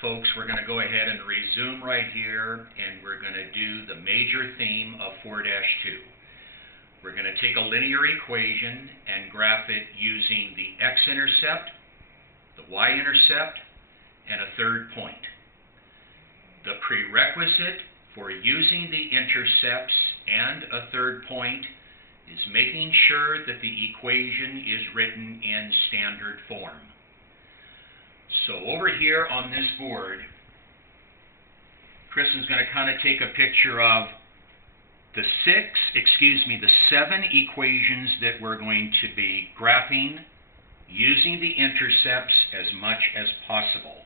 folks, we're going to go ahead and resume right here, and we're going to do the major theme of 4-2. We're going to take a linear equation and graph it using the x-intercept, the y-intercept, and a third point. The prerequisite for using the intercepts and a third point is making sure that the equation is written in standard form. So over here on this board, Kristen's going to kind of take a picture of the seven equations that we're going to be graphing using the intercepts as much as possible.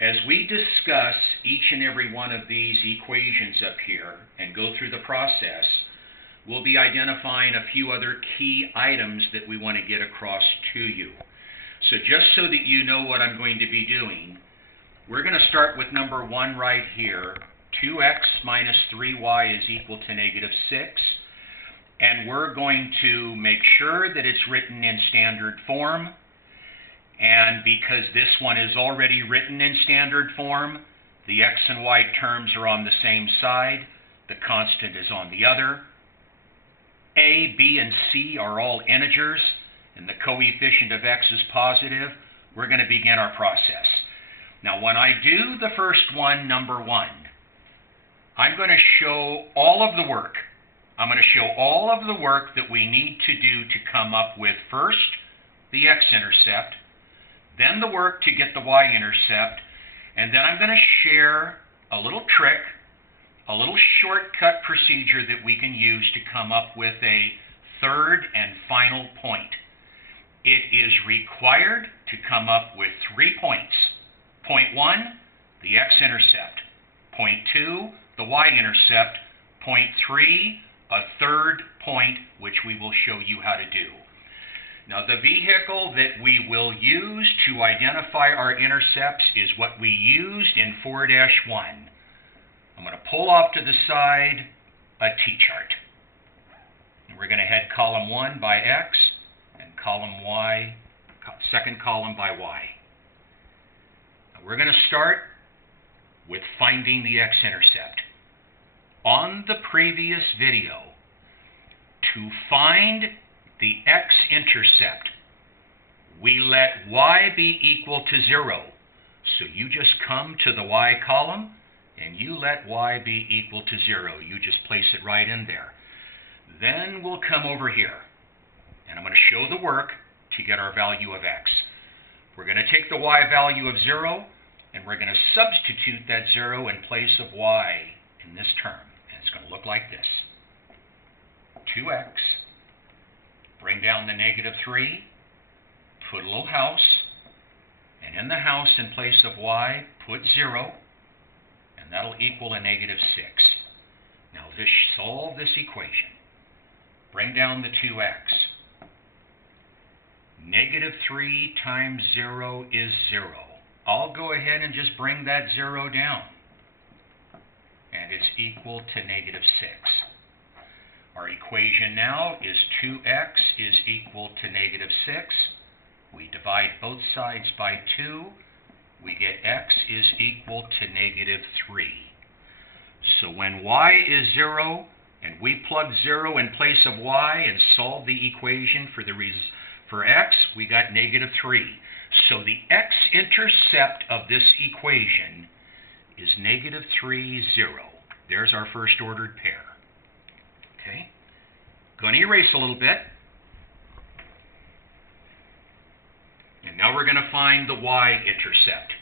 As we discuss each and every one of these equations up here and go through the process, we'll be identifying a few other key items that we want to get across to you. So just so that you know what I'm going to be doing, we're going to start with number 1 right here. 2x minus 3y is equal to -6. And we're going to make sure that it's written in standard form. And because this one is already written in standard form, the x and y terms are on the same side. The constant is on the other. A, B, and C are all integers, and the coefficient of x is positive. We're going to begin our process. Now, when I do the first one, number 1, I'm going to show all of the work. I'm going to show all of the work that we need to do to come up with first the x-intercept, then the work to get the y-intercept, and then I'm going to share a little trick, a little shortcut procedure that we can use to come up with a third and final point. It is required to come up with 3 points. Point 1, the x-intercept. Point 2, the y-intercept. Point 3, a third point, which we will show you how to do. Now, the vehicle that we will use to identify our intercepts is what we used in 4-1. I'm going to pull off to the side a t-chart. And we're going to head column 1 by x and column y, second column by y. Now, we're going to start with finding the x-intercept. On the previous video, to find the x-intercept, we let y be equal to 0. So you just come to the y column and you let y be equal to 0. You just place it right in there. Then we'll come over here, and I'm going to show the work to get our value of x. We're going to take the y value of 0, and we're going to substitute that 0 in place of y in this term. And it's going to look like this. 2x, bring down the -3, put a little house, and in the house in place of y, put 0, and that'll equal a -6. Now solve this equation. Bring down the 2x. -3 times 0 is 0. I'll go ahead and just bring that 0 down. And it's equal to -6. Our equation now is 2x is equal to -6. We divide both sides by 2. We get x is equal to -3. So when y is 0, and we plug 0 in place of y and solve the equation for x, we got -3. So the x-intercept of this equation is -3, 0. There's our first ordered pair. Okay? Going to erase a little bit. And now we're going to find the y-intercept.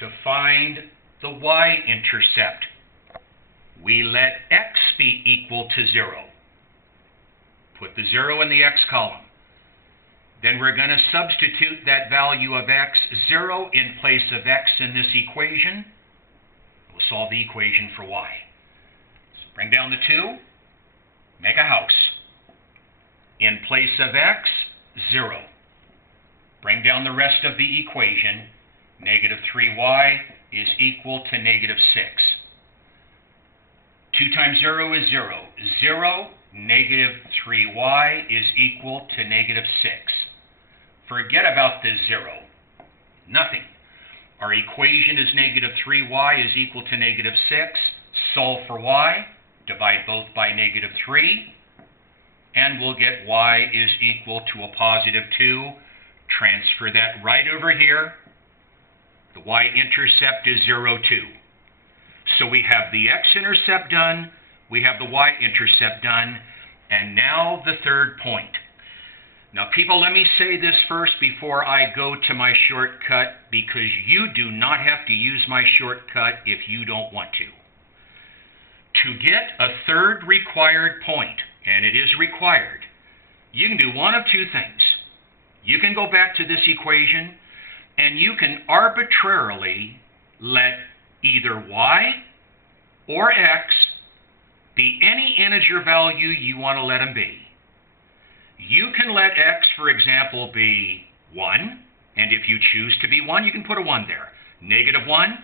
To find the y-intercept, we let x be equal to 0. Put the 0 in the x column. Then we're going to substitute that value of x, 0, in place of x in this equation. We'll solve the equation for y. So bring down the 2, make a house. In place of x, 0. Bring down the rest of the equation. -3y is equal to -6. 2 times 0 is 0. 0, -3y is equal to -6. Forget about this 0. Nothing. Our equation is negative 3y is equal to negative 6. Solve for y. Divide both by negative 3. And we'll get y is equal to a positive 2. Transfer that right over here. The y-intercept is 0, 2. So we have the x-intercept done. We have the y-intercept done. And now the third point. Now, people, let me say this first before I go to my shortcut, because you do not have to use my shortcut if you don't want to. To get a third required point, and it is required, you can do one of two things. You can go back to this equation, and you can arbitrarily let either y or x be any integer value you want to let them be. You can let x, for example, be 1, and if you choose to be 1, you can put a 1 there. Negative 1,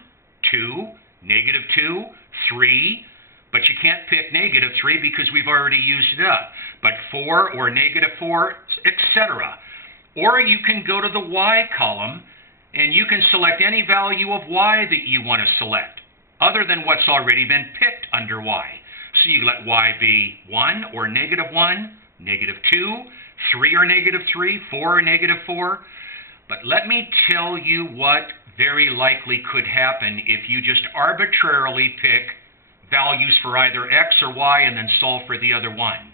2, negative 2, 3, but you can't pick negative 3 because we've already used it up. But 4 or negative 4, etc. Or you can go to the y column, and you can select any value of y that you want to select, other than what's already been picked under y. So you let y be 1 or negative 1, negative 2, 3 or negative 3, 4 or negative 4. But let me tell you what very likely could happen if you just arbitrarily pick values for either x or y and then solve for the other one.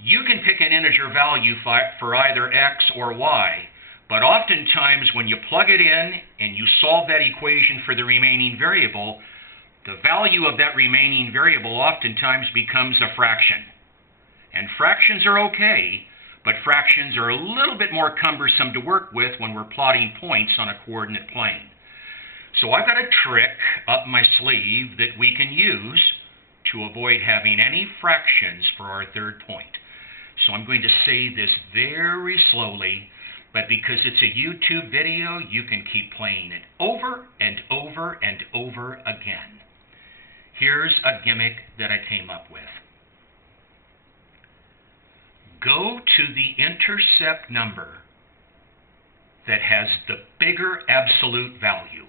You can pick an integer value for either x or y, but oftentimes when you plug it in and you solve that equation for the remaining variable, the value of that remaining variable oftentimes becomes a fraction. And fractions are okay, but fractions are a little bit more cumbersome to work with when we're plotting points on a coordinate plane. So I've got a trick up my sleeve that we can use to avoid having any fractions for our third point. So I'm going to say this very slowly, but because it's a YouTube video, you can keep playing it over and over and over again. Here's a gimmick that I came up with. Go to the intercept number that has the bigger absolute value.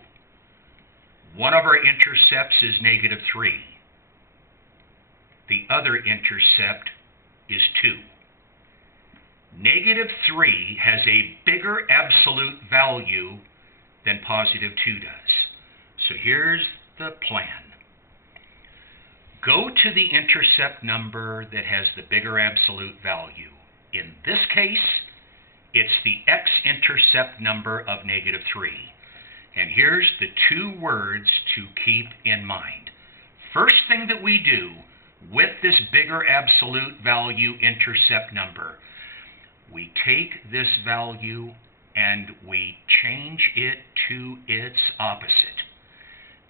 One of our intercepts is negative 3. The other intercept is 2. Negative 3 has a bigger absolute value than positive 2 does. So here's the plan. Go to the intercept number that has the bigger absolute value. In this case, it's the x-intercept number of negative 3. And here's the two words to keep in mind. First thing that we do with this bigger absolute value intercept number, we take this value and we change it to its opposite.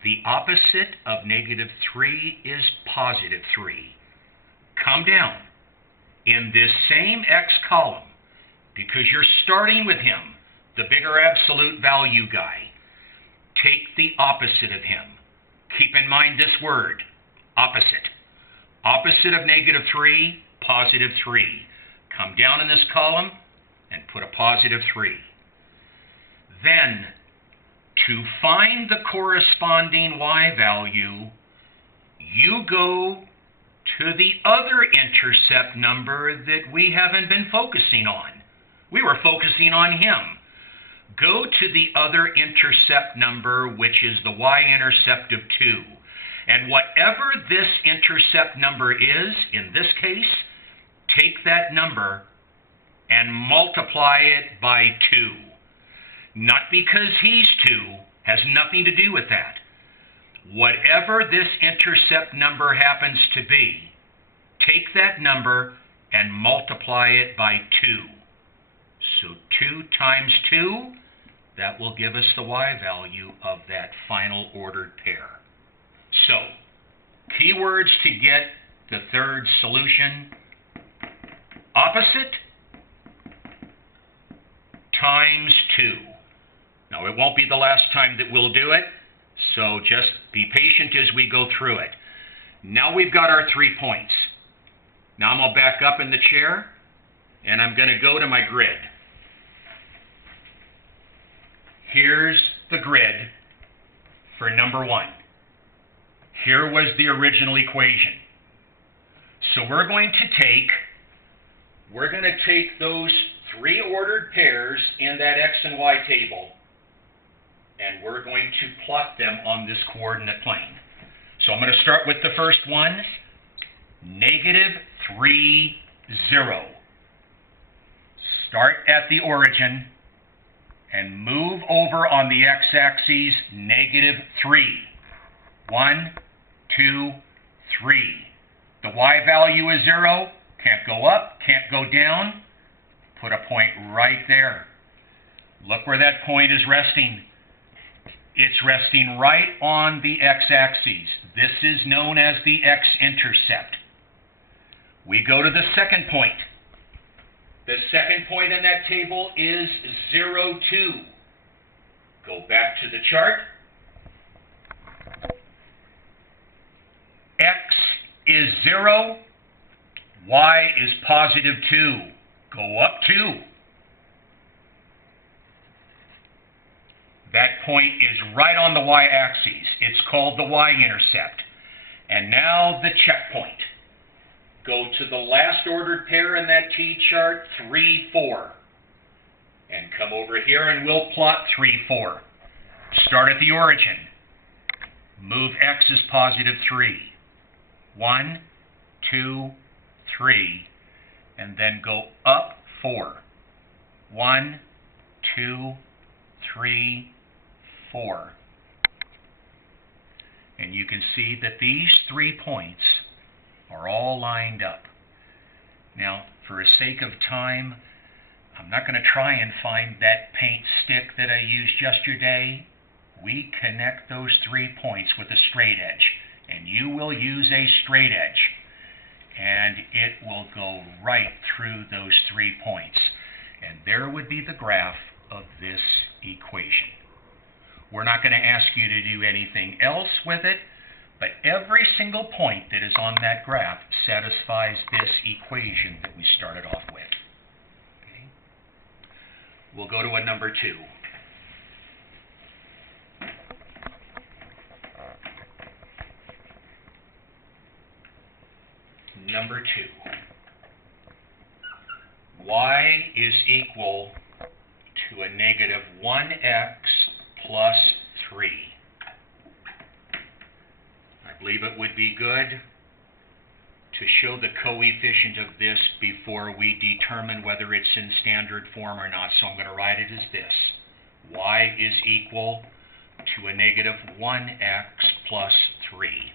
The opposite of negative 3 is positive 3. Come down. In this same x column, because you're starting with him, the bigger absolute value guy, take the opposite of him. Keep in mind this word, opposite. Opposite of negative 3, positive 3. Come down in this column and put a positive 3. Then, to find the corresponding y value, you go to the other intercept number that we haven't been focusing on. We were focusing on him. Go to the other intercept number, which is the y-intercept of 2. And whatever this intercept number is, in this case, take that number and multiply it by 2. Not because he's 2, has nothing to do with that. Whatever this intercept number happens to be, take that number and multiply it by 2. So 2 times 2, that will give us the y value of that final ordered pair. So, keywords to get the third solution: opposite times 2. Now, it won't be the last time that we'll do it, so just be patient as we go through it. Now we've got our 3 points. Now I'm going to back up in the chair, and I'm going to go to my grid. Here's the grid for number 1. Here was the original equation. So we're going to take those 3 ordered pairs in that x and y table, and we're going to plot them on this coordinate plane. So I'm going to start with the first one, -3, 0. Start at the origin and move over on the x-axis, -3. 1, 2, 3. The y value is 0. Can't go up, can't go down. Put a point right there. Look where that point is resting. It's resting right on the x-axis. This is known as the x-intercept. We go to the second point. The second point in that table is 0, 2. Go back to the chart. X is 0. Y is +2. Go up 2. That point is right on the y-axis. It's called the y-intercept. And now the checkpoint. Go to the last ordered pair in that T-chart, 3, 4. And come over here and we'll plot 3, 4. Start at the origin. Move x is +3. 1, 2, 3. And then go up 4. 1, 2, 3, 4. And you can see that these 3 points are all lined up. Now, for the sake of time, I'm not going to try and find that paint stick that I used yesterday. We connect those 3 points with a straight edge, and you will use a straight edge, and it will go right through those 3 points. And there would be the graph of this equation. We're not going to ask you to do anything else with it, but every single point that is on that graph satisfies this equation that we started off with. Okay. We'll go to a number 2. Number 2. Y is equal to a -1x plus 3. I believe it would be good to show the coefficient of this before we determine whether it's in standard form or not. So I'm going to write it as this. Y is equal to a -1x plus 3.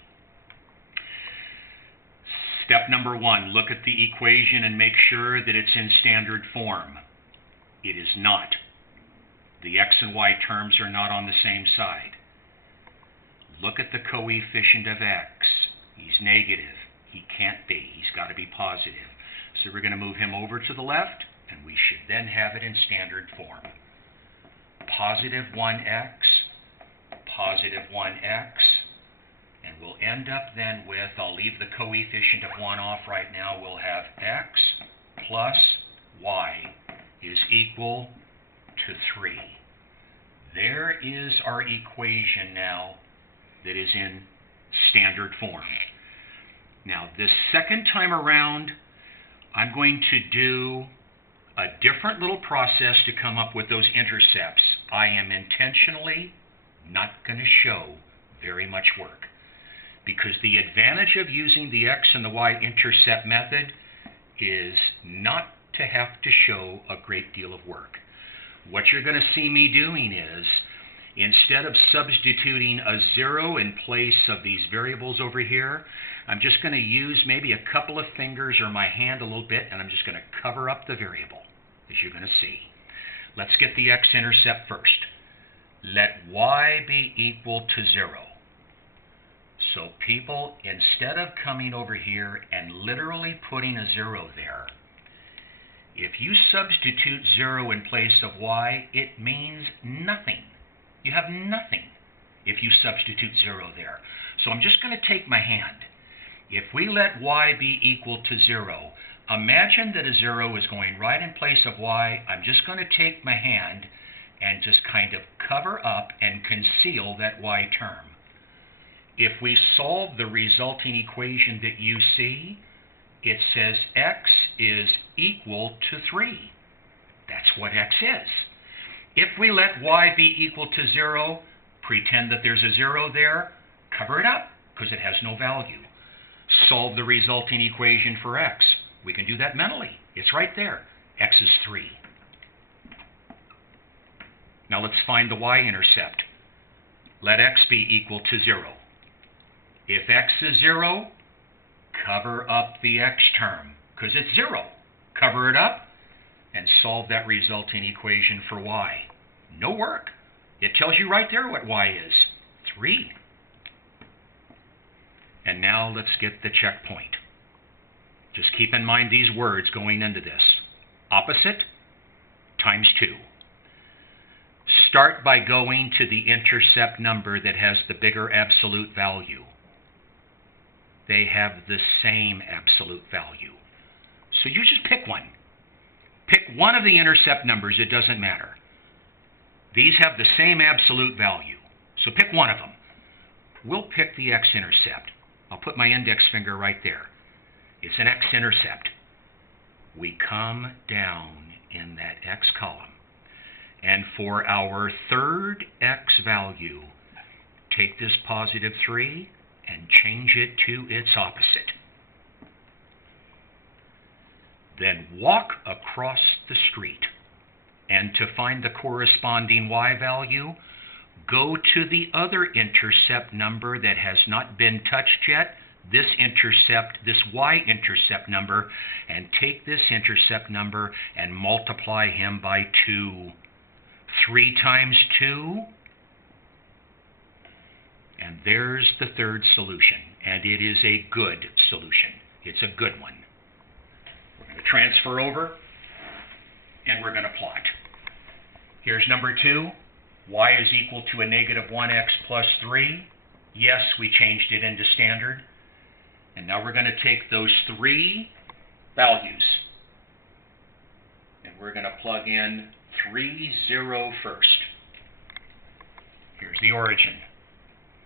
Step number 1, look at the equation and make sure that it's in standard form. It is not. The x and y terms are not on the same side. Look at the coefficient of x. He's negative. He can't be. He's got to be positive. So we're going to move him over to the left, and we should then have it in standard form. +1x, +1x, and we'll end up then with, I'll leave the coefficient of 1 off right now, we'll have x plus y is equal to 3. There is our equation now that is in standard form. Now, this second time around, I'm going to do a different little process to come up with those intercepts. I am intentionally not going to show very much work, because the advantage of using the x and the y intercept method is not to have to show a great deal of work. What you're going to see me doing is, instead of substituting a 0 in place of these variables over here, I'm just going to use maybe a couple of fingers or my hand a little bit, and I'm just going to cover up the variable, as you're going to see. Let's get the x-intercept first. Let y be equal to 0. So people, instead of coming over here and literally putting a 0 there, if you substitute 0 in place of y, it means nothing. You have nothing if you substitute 0 there. So I'm just going to take my hand. If we let y be equal to 0, imagine that a 0 is going right in place of y. I'm just going to take my hand and just kind of cover up and conceal that y term. If we solve the resulting equation that you see, it says x is equal to 3. That's what x is. If we let y be equal to 0, pretend that there's a 0 there, cover it up because it has no value. Solve the resulting equation for x. We can do that mentally. It's right there. X is 3. Now let's find the y-intercept. Let x be equal to 0. If x is 0, cover up the x term because it's 0. Cover it up and solve that resulting equation for y. No work. It tells you right there what y is. 3. And now let's get the checkpoint. Just keep in mind these words going into this. Opposite times 2. Start by going to the intercept number that has the bigger absolute value. They have the same absolute value. So you just pick one. Pick one of the intercept numbers, it doesn't matter. These have the same absolute value. So pick one of them. We'll pick the x-intercept. I'll put my index finger right there. It's an x-intercept. We come down in that x column. And for our third x value, take this positive 3 and change it to its opposite. Then walk across the street. And to find the corresponding y value, go to the other intercept number that has not been touched yet, this y-intercept number, and take this intercept number and multiply him by 2. 3 times 2, and there's the third solution, and it is a good solution. It's a good one. We're going to transfer over, and we're going to plot. Here's number 2. Y is equal to a negative 1x plus 3. Yes, we changed it into standard. And now we're going to take those 3 values, and we're going to plug in 3, 0 first. Here's the origin.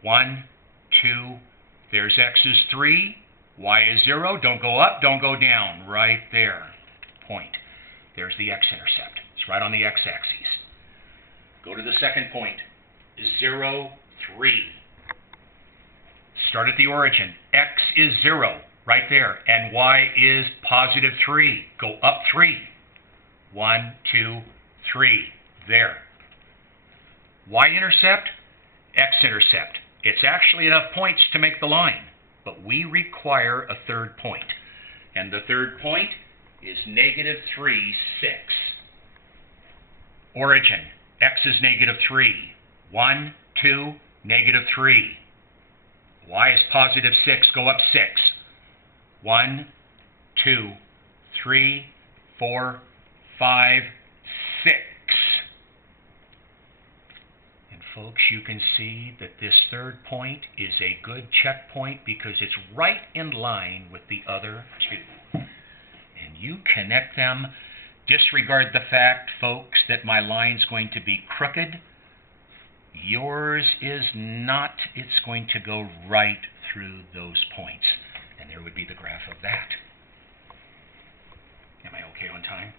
1, 2, there's x is 3, y is 0. Don't go up, don't go down. Right there. Point. There's the x-intercept. It's right on the x-axis. Go to the second point. 0, 3. Start at the origin. X is 0. Right there. And y is positive 3. Go up 3. 1, 2, 3. There. Y-intercept, x-intercept. It's actually enough points to make the line, but we require a third point. And the third point is negative 3, 6. Origin, x is negative 3. 1, 2, negative 3. Y is positive 6, go up 6. 1, 2, 3, 4, 5, 6. And folks, you can see that this third point is a good checkpoint because it's right in line with the other 2. And you connect them. Disregard the fact, folks, that my line's going to be crooked. Yours is not. It's going to go right through those points. And there would be the graph of that. Am I okay on time?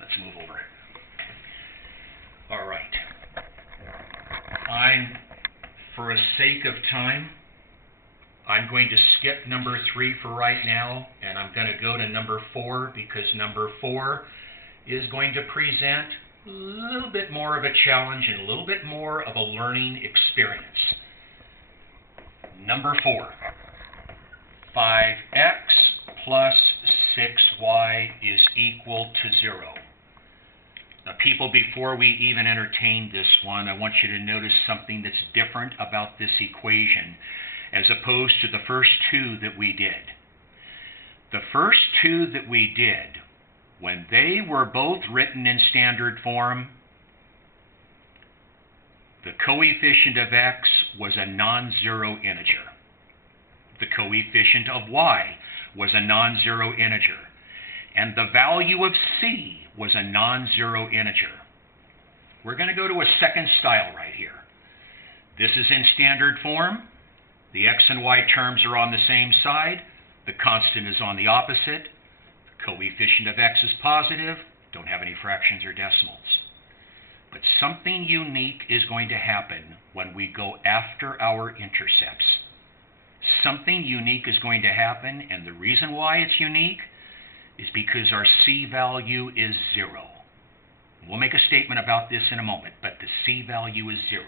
Let's move over. All right. For a sake of time, I'm going to skip number 3 for right now, and I'm going to go to number 4 because number 4 is going to present a little bit more of a challenge and a little bit more of a learning experience. Number 4, 5x plus 6y is equal to 0. Now, people, before we even entertain this one, I want you to notice something that's different about this equation as opposed to the first 2 that we did. The first 2 that we did, when they were both written in standard form, the coefficient of x was a non-zero integer. The coefficient of y was a non-zero integer. And the value of c was a non-zero integer. we're going to go to a second style right here. This is in standard form. The x and y terms are on the same side. The constant is on the opposite. The coefficient of x is positive. Don't have any fractions or decimals. But something unique is going to happen when we go after our intercepts. Something unique is going to happen, and the reason why it's unique is because our c value is 0. We'll make a statement about this in a moment, but the c value is 0.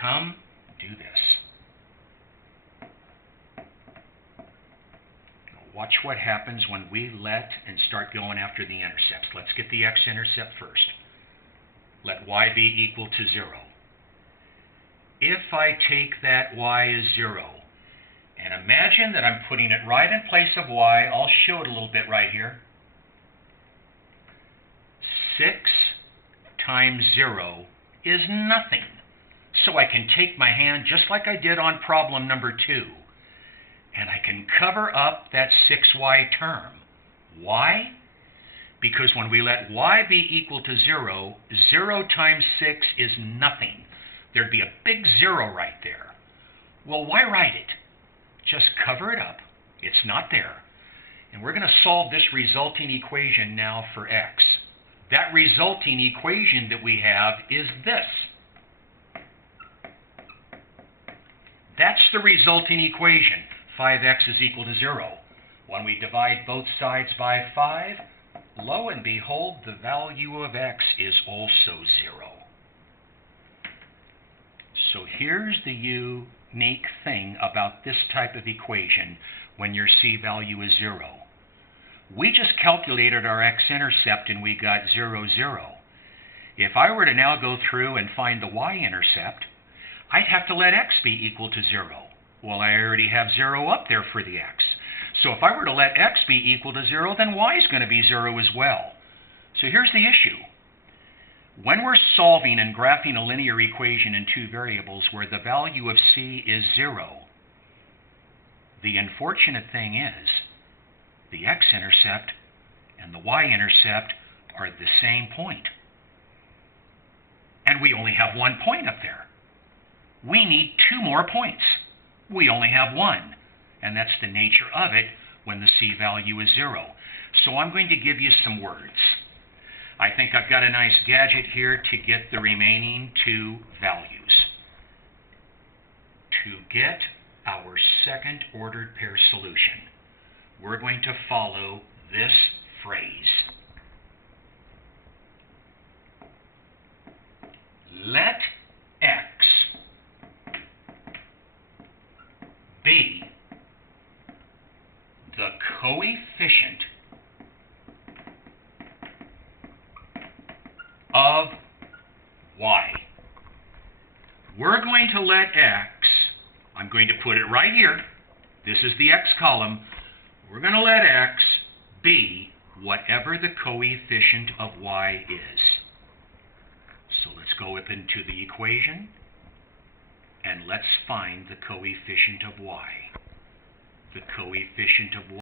Come, do this. Watch what happens when we let and start going after the intercepts. Let's get the x-intercept first. Let y be equal to 0. If I take that y as 0, and imagine that I'm putting it right in place of y, I'll show it a little bit right here. 6 times 0 is nothing. So I can take my hand just like I did on problem number 2, and I can cover up that 6y term. Why? Because when we let y be equal to 0, 0 times 6 is nothing. There'd be a big 0 right there. Well, why write it? Just cover it up. It's not there. And we're going to solve this resulting equation now for x. That resulting equation that we have is this. That's the resulting equation. 5x is equal to 0. When we divide both sides by 5, lo and behold, the value of x is also 0. So here's the unique thing about this type of equation when your c value is 0. We just calculated our x-intercept and we got 0, 0. If I were to now go through and find the y-intercept, I'd have to let x be equal to 0. Well, I already have 0 up there for the x. So if I were to let x be equal to 0, then y is going to be 0 as well. So here's the issue. When we're solving and graphing a linear equation in two variables where the value of c is 0, the unfortunate thing is the x-intercept and the y-intercept are the same point. And we only have 1 point up there. We need 2 more points. We only have 1. And that's the nature of it when the c value is 0. So I'm going to give you some words. I think I've got a nice gadget here to get the remaining 2 values. To get our second ordered pair solution, we're going to follow this phrase. Let x be the coefficient of y. We're going to let x, I'm going to put it right here, this is the x column, we're going to let x be whatever the coefficient of y is. So let's go up into the equation and let's find the coefficient of y. The coefficient of y